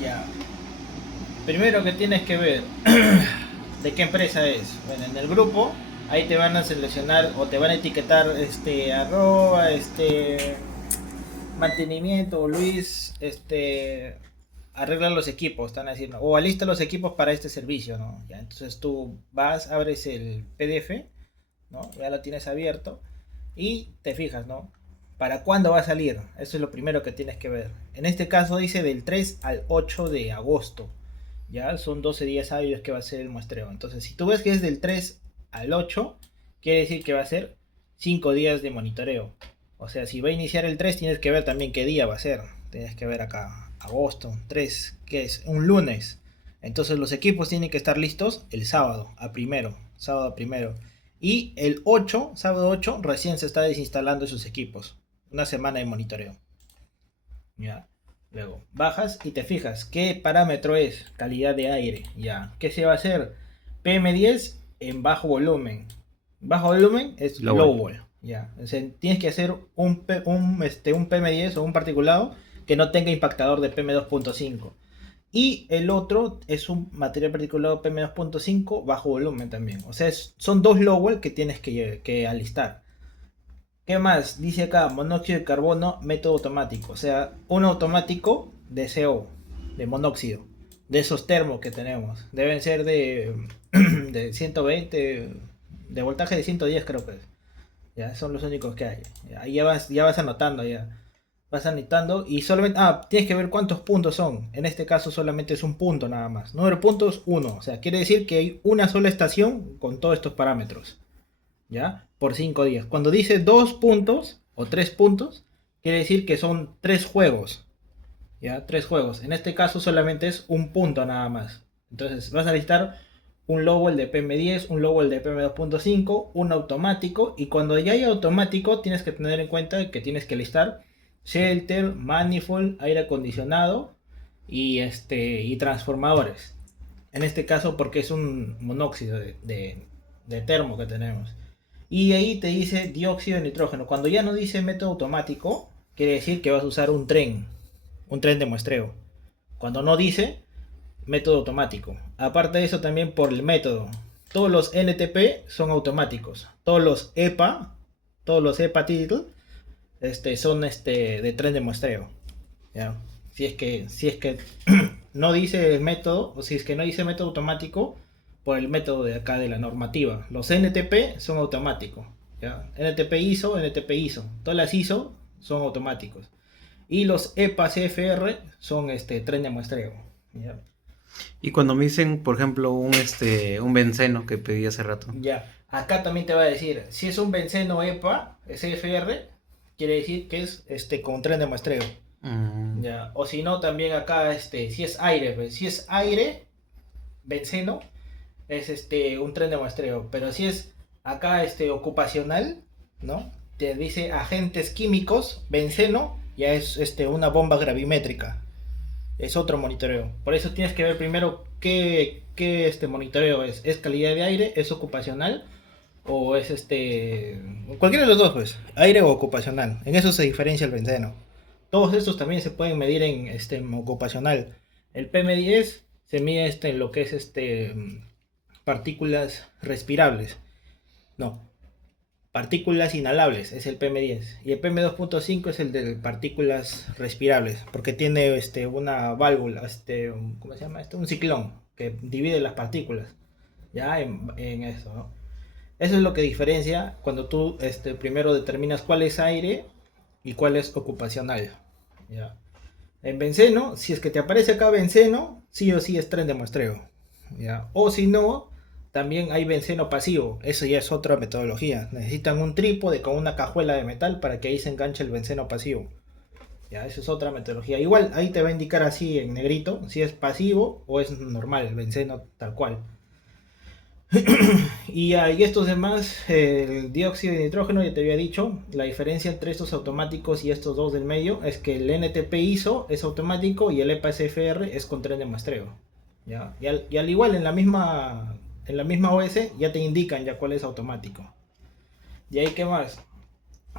Ya. Primero que tienes que ver de qué empresa es. Bueno, en el grupo ahí te van a seleccionar o te van a etiquetar arroba mantenimiento Luis arregla los equipos, están haciendo o alista los equipos para este servicio, ¿no? Ya, entonces tú vas, abres el PDF, ¿no? Ya lo tienes abierto y te fijas, ¿no? ¿Para cuándo va a salir? Eso es lo primero que tienes que ver. En este caso dice del 3 al 8 de agosto. Ya son 12 días hábiles que va a ser el muestreo. Entonces, si tú ves que es del 3 al 8, quiere decir que va a ser 5 días de monitoreo. O sea, si va a iniciar el 3, tienes que ver también qué día va a ser. Tienes que ver acá, agosto 3, que es un lunes. Entonces los equipos tienen que estar listos el sábado, a primero. Sábado a primero. Y el 8, sábado 8, recién se está desinstalando esos equipos. Una semana de monitoreo. Ya. Luego bajas y te fijas qué parámetro es calidad de aire. Ya. ¿Qué se va a hacer? PM10 en bajo volumen. Bajo volumen es low Lowell. vol. Ya. O sea, tienes que hacer un PM10 o un particulado que no tenga impactador de PM2.5. Y el otro es un material particulado PM2.5 bajo volumen también. O sea, son dos Lowell que tienes que alistar. ¿Qué más? Dice acá, monóxido de carbono, método automático. O sea, un automático de CO, de monóxido. De esos termos que tenemos. Deben ser de 120, de voltaje de 110 creo que es. Ya, son los únicos que hay. Ahí ya vas anotando ya. Vas anotando y solamente... Ah, tienes que ver cuántos puntos son. En este caso solamente es un punto nada más. Número de puntos, 1. O sea, quiere decir que hay una sola estación con todos estos parámetros. ¿Ya? Por 5 días. Cuando dice 2 puntos o 3 puntos, quiere decir que son 3 juegos. ¿Ya? 3 juegos. En este caso solamente es un punto nada más. Entonces vas a listar un Lowell de PM10, un Lowell de PM2.5, un automático. Y cuando ya hay automático, tienes que tener en cuenta que tienes que listar shelter, manifold, aire acondicionado y transformadores. En este caso porque es un monóxido de termo que tenemos. Y ahí te dice dióxido de nitrógeno. Cuando ya no dice método automático, quiere decir que vas a usar un tren de muestreo. Cuando no dice método automático. Aparte de eso también por el método. Todos los NTP son automáticos. Todos los EPA title, son de tren de muestreo. ¿Ya? Si es que no dice el método, o si es que no dice método automático, por el método de acá de la normativa. Los NTP son automáticos. ¿Ya? NTP ISO, NTP ISO. Todas las ISO son automáticos. Y los EPA CFR son tren de muestreo. ¿Ya? Y cuando me dicen, por ejemplo, un benceno que pedí hace rato. Ya. Acá también te va a decir, si es un benceno EPA CFR, quiere decir que es con tren de muestreo. Mm, Ya. O si no, también acá, si es aire, pues, si es aire, benceno, es un tren de muestreo. Pero si es acá ocupacional, ¿no? Te dice agentes químicos, benceno, ya es una bomba gravimétrica. Es otro monitoreo. Por eso tienes que ver primero qué este monitoreo es. ¿Es calidad de aire? ¿Es ocupacional? ¿O es cualquiera de los dos, pues? Aire o ocupacional. En eso se diferencia el benceno. Todos estos también se pueden medir en ocupacional. El PM10 se mide en lo que es partículas respirables. No, partículas inhalables es el PM10 y el PM2.5 es el de partículas respirables porque tiene una válvula, ¿cómo se llama esto? Un ciclón que divide las partículas ya en eso, ¿no? Eso es lo que diferencia cuando tú primero determinas cuál es aire y cuál es ocupacional. ¿Ya? En benceno, si es que te aparece acá benceno, sí o sí es tren de muestreo. ¿Ya? O si no, también hay benceno pasivo. Eso ya es otra metodología. Necesitan un trípode con una cajuela de metal para que ahí se enganche el benceno pasivo. Ya, eso es otra metodología. Igual ahí te va a indicar así en negrito si es pasivo o es normal, el benceno tal cual. Y estos demás, el dióxido de nitrógeno, ya te había dicho, la diferencia entre estos automáticos y estos dos del medio es que el NTP ISO es automático y el EPA SFR es con tren de muestreo. ¿Ya? Y al igual en la misma OS ya te indican ya cuál es automático. Y ahí qué más,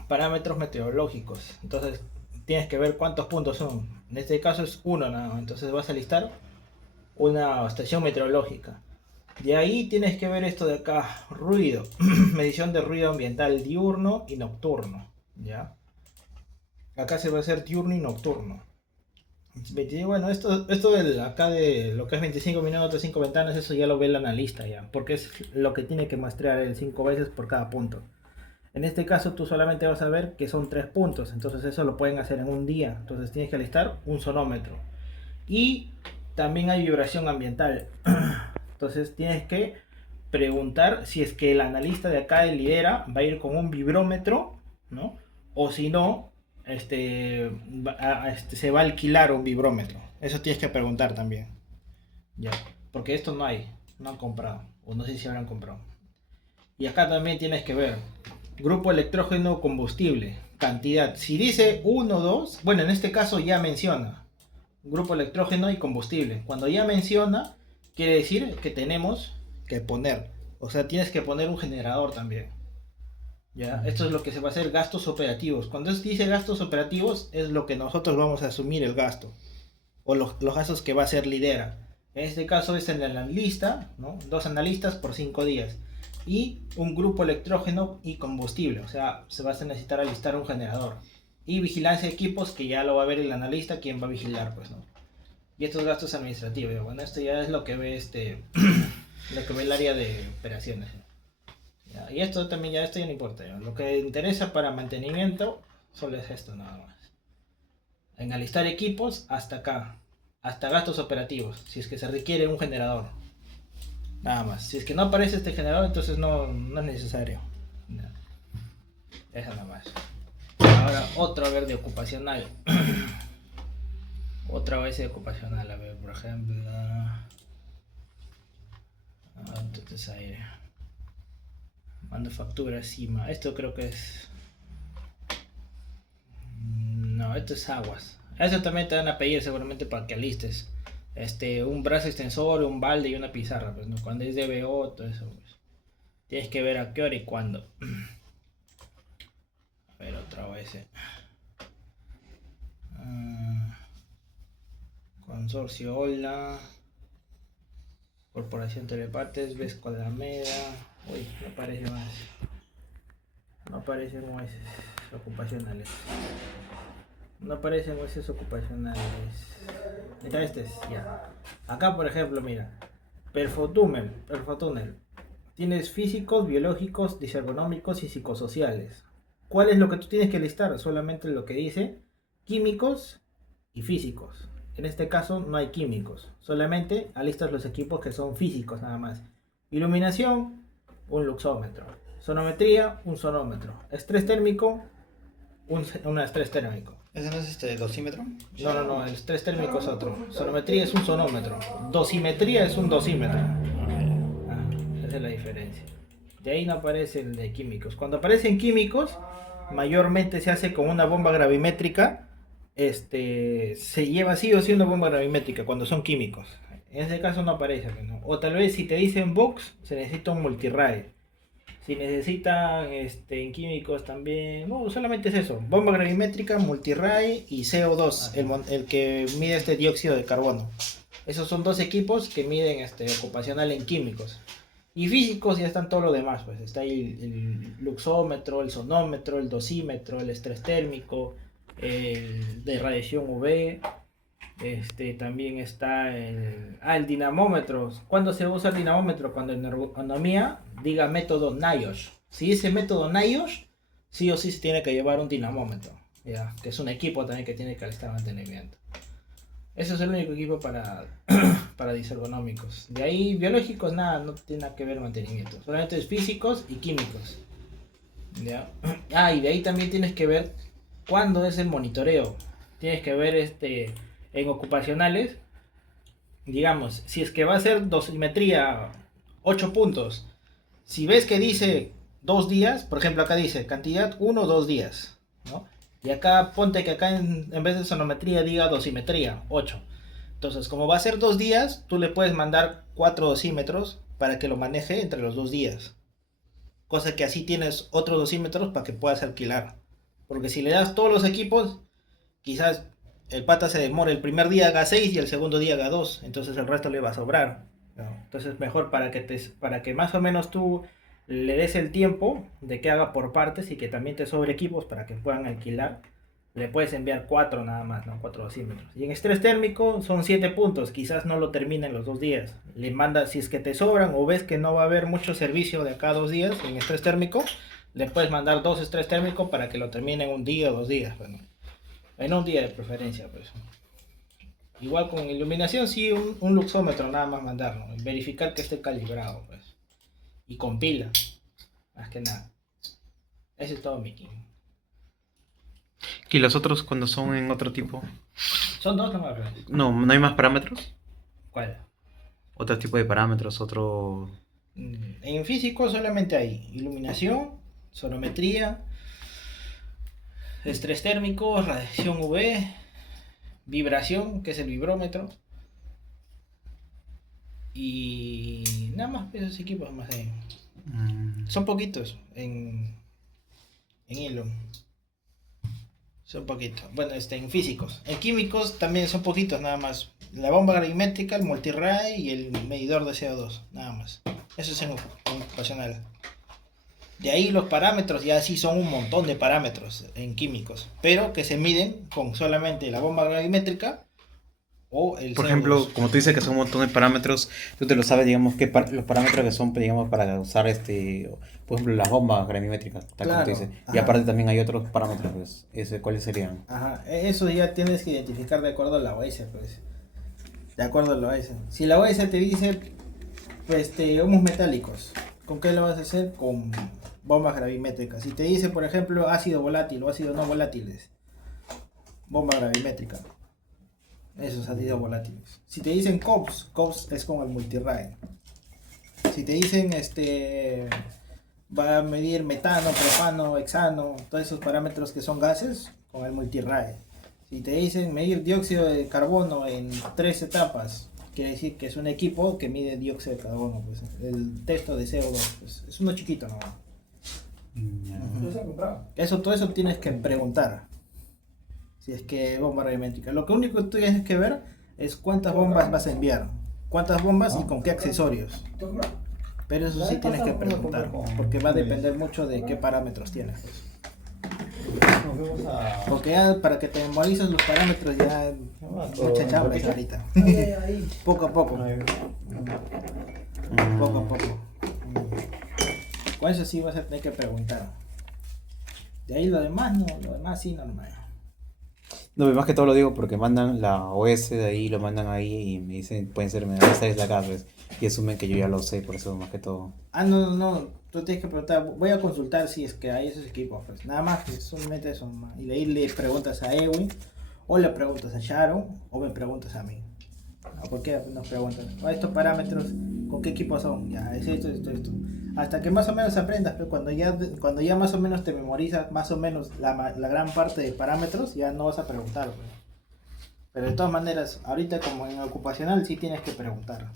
parámetros meteorológicos. Entonces tienes que ver cuántos puntos son. En este caso es uno nada más. Entonces vas a listar una estación meteorológica. De ahí tienes que ver esto de acá, ruido, medición de ruido ambiental diurno y nocturno, ¿ya? Acá se va a hacer diurno y nocturno. Bueno, esto acá de lo que es 25 minutos, 5 ventanas, eso ya lo ve el analista ya, porque es lo que tiene que muestrear el 5 veces por cada punto. En este caso tú solamente vas a ver que son 3 puntos, entonces eso lo pueden hacer en un día, entonces tienes que alistar un sonómetro. Y también hay vibración ambiental, entonces tienes que preguntar si es que el analista de acá, el lidera, va a ir con un vibrómetro, ¿no? O si no, se va a alquilar un vibrómetro. Eso tienes que preguntar también. Ya. Porque esto no hay. No han comprado. O no sé si habrán comprado. Y acá también tienes que ver. Grupo electrógeno combustible. Cantidad. Si dice 1, 2. Bueno, en este caso ya menciona. Grupo electrógeno y combustible. Cuando ya menciona, quiere decir que tenemos que poner. O sea, tienes que poner un generador también. ¿Ya? Esto es lo que se va a hacer gastos operativos. Cuando dice gastos operativos es lo que nosotros vamos a asumir el gasto. O los gastos que va a ser lidera. En este caso es el analista, ¿no? 2 analistas por 5 días. Y un grupo electrógeno y combustible. O sea, se va a necesitar alistar un generador. Y vigilancia de equipos que ya lo va a ver el analista quien va a vigilar, pues, ¿no? Y estos gastos administrativos. Bueno, esto ya es lo que ve lo que ve el área de operaciones. Ya, y esto también esto ya no importa. Ya. Lo que interesa para mantenimiento solo es esto nada más. En alistar equipos hasta acá. Hasta gastos operativos. Si es que se requiere un generador. Nada más. Si es que no aparece este generador, entonces no es necesario. Ya. Eso nada más. Ahora otro, a ver, de ocupacional. Otra vez de ocupacional, a ver, por ejemplo. Entonces aire. Manufactura, cima. Esto creo que es. No, esto es aguas. Eso también te van a pedir seguramente para que alistes. Un brazo extensor, un balde y una pizarra, pues, ¿no? Cuando es DBO, todo eso, pues. Tienes que ver a qué hora y cuándo. A ver, otra vez. Consorcio Hola. Corporación Telepartes, Vesco Alameda. Uy, no aparece más. No aparecen jueces ocupacionales. No aparecen jueces ocupacionales. Mira, ya. Acá, por ejemplo, mira. Perfotúnel. Tienes físicos, biológicos, disergonómicos y psicosociales. ¿Cuál es lo que tú tienes que listar? Solamente lo que dice químicos y físicos. En este caso no hay químicos, solamente alistas los equipos que son físicos nada más. Iluminación, un luxómetro. Sonometría, un sonómetro. Estrés térmico, un estrés térmico. ¿Ese no es dosímetro? No, el estrés térmico es otro. Sonometría es un sonómetro. Dosimetría es un dosímetro. Esa es la diferencia. De ahí no aparece el de químicos. Cuando aparecen químicos, mayormente se hace con una bomba gravimétrica. Se lleva sí o sí una bomba gravimétrica cuando son químicos. En ese caso no aparece, ¿no? O tal vez si te dicen box, se necesita un multirrae. Si necesitan en químicos también, no, solamente es eso, bomba gravimétrica, multirrae y CO2, el que mide este dióxido de carbono. Esos son 2 equipos que miden ocupacional en químicos. Y físicos ya están todo lo demás, pues está ahí el luxómetro, el sonómetro, el dosímetro, el estrés térmico, el de radiación UV, también está el dinamómetro. ¿Cuándo se usa el dinamómetro? Cuando en ergonomía diga método NIOSH. Si dice método NIOSH, sí o sí se tiene que llevar un dinamómetro, ya, que es un equipo también que tiene que estar mantenimiento. Ese es el único equipo para, para disergonómicos. De ahí biológicos nada, no tiene nada que ver mantenimiento. Solamente es físicos y químicos. ¿Ya? Y de ahí también tienes que ver cuándo es el monitoreo. Tienes que ver en ocupacionales. Digamos, si es que va a ser dosimetría 8 puntos. Si ves que dice 2 días, por ejemplo acá dice cantidad 1 o 2 días, ¿no? Y acá ponte que acá en vez de sonometría diga dosimetría 8. Entonces, como va a ser 2 días, tú le puedes mandar 4 dosímetros para que lo maneje entre los 2 días. Cosa que así tienes otros dosímetros para que puedas alquilar. Porque si le das todos los equipos, quizás el pata se demora, el primer día haga 6 y el segundo día haga 2, entonces el resto le va a sobrar, ¿no? Entonces mejor para que más o menos tú le des el tiempo de que haga por partes y que también te sobre equipos para que puedan alquilar, le puedes enviar 4 nada más, ¿no? 4 dosímetros. Y en estrés térmico son 7 puntos, quizás no lo termine en los 2 días. Le manda, si es que te sobran o ves que no va a haber mucho servicio de acá a 2 días en estrés térmico, le puedes mandar 2 estrés térmicos para que lo termine en un día o 2 días, bueno. En un día de preferencia, pues. Igual con iluminación, sí, un luxómetro nada más mandarlo. Verificar que esté calibrado, pues. Y con pila, más que nada. Ese es todo, Mickey. ¿Y los otros cuando son en otro tipo? Son dos nomás, pues. No, ¿no hay más parámetros? ¿Cuál? Otro tipo de parámetros, otro... En físico solamente hay iluminación, sonometría, estrés térmico, radiación UV, vibración, que es el vibrómetro. Y nada más, esos equipos más hay. Son poquitos en hilo. Son poquitos. Bueno, en físicos. En químicos también son poquitos nada más. La bomba gravimétrica, el multirray y el medidor de CO2. Nada más. Eso es en ocupacional. De ahí los parámetros ya sí son un montón de parámetros en químicos. Pero que se miden con solamente la bomba gravimétrica o el Por CO2. ejemplo, como tú dices que son un montón de parámetros, tú te lo sabes, digamos, los parámetros que son, digamos, para usar por ejemplo, las bombas gravimétricas, tal como Claro, tú dices. Y ajá. aparte también hay otros parámetros, pues, ¿cuáles serían? Ajá, eso ya tienes que identificar de acuerdo a la OS, pues. De acuerdo a la OS. Si la OS te dice, pues, humos metálicos, ¿con qué lo vas a hacer? Con bombas gravimétricas. Si te dice, por ejemplo, ácido volátil o ácido no volátiles, bomba gravimétrica. Esos ácidos volátiles. Si te dicen COPS es con el multirray. Si te dicen, va a medir metano, propano, hexano, todos esos parámetros que son gases, con el multirray. Si te dicen medir dióxido de carbono en 3 etapas, quiere decir que es un equipo que mide dióxido de carbono, pues el texto de CO2, pues, es uno chiquito nomás. ¿Lo has comprado? Todo eso tienes que preguntar. Si es que bomba gravimétrica. Lo único que tú tienes que ver es cuántas bombas vas a enviar. Cuántas bombas y con qué accesorios. Pero eso sí tienes que preguntar, porque va a depender mucho de qué parámetros tienes. Nos vemos a... Porque ya para que te memorices los parámetros ya mucha chamba es ahorita. Ahí. Poco a poco. Poco a poco. Con eso sí vas a tener que preguntar. De ahí lo demás no, lo demás sí normal. No, más que todo lo digo porque mandan la OS de ahí, lo mandan ahí y me dicen, pueden ser, esta es la acá, pues, y asumen que yo ya lo sé, por eso más que todo. No, tú tienes que preguntar, voy a consultar si es que hay esos equipos, pues nada más, pues, solamente eso más. Y de ahí le preguntas a Ewin, o le preguntas a Sharon, o me preguntas a mí. ¿Por qué nos preguntan? Estos parámetros, ¿con qué equipo son? Ya, es esto. Hasta que más o menos aprendas, pero cuando ya más o menos te memorizas más o menos la gran parte de parámetros, ya no vas a preguntar, pues. Pero de todas maneras, ahorita como en ocupacional sí tienes que preguntar.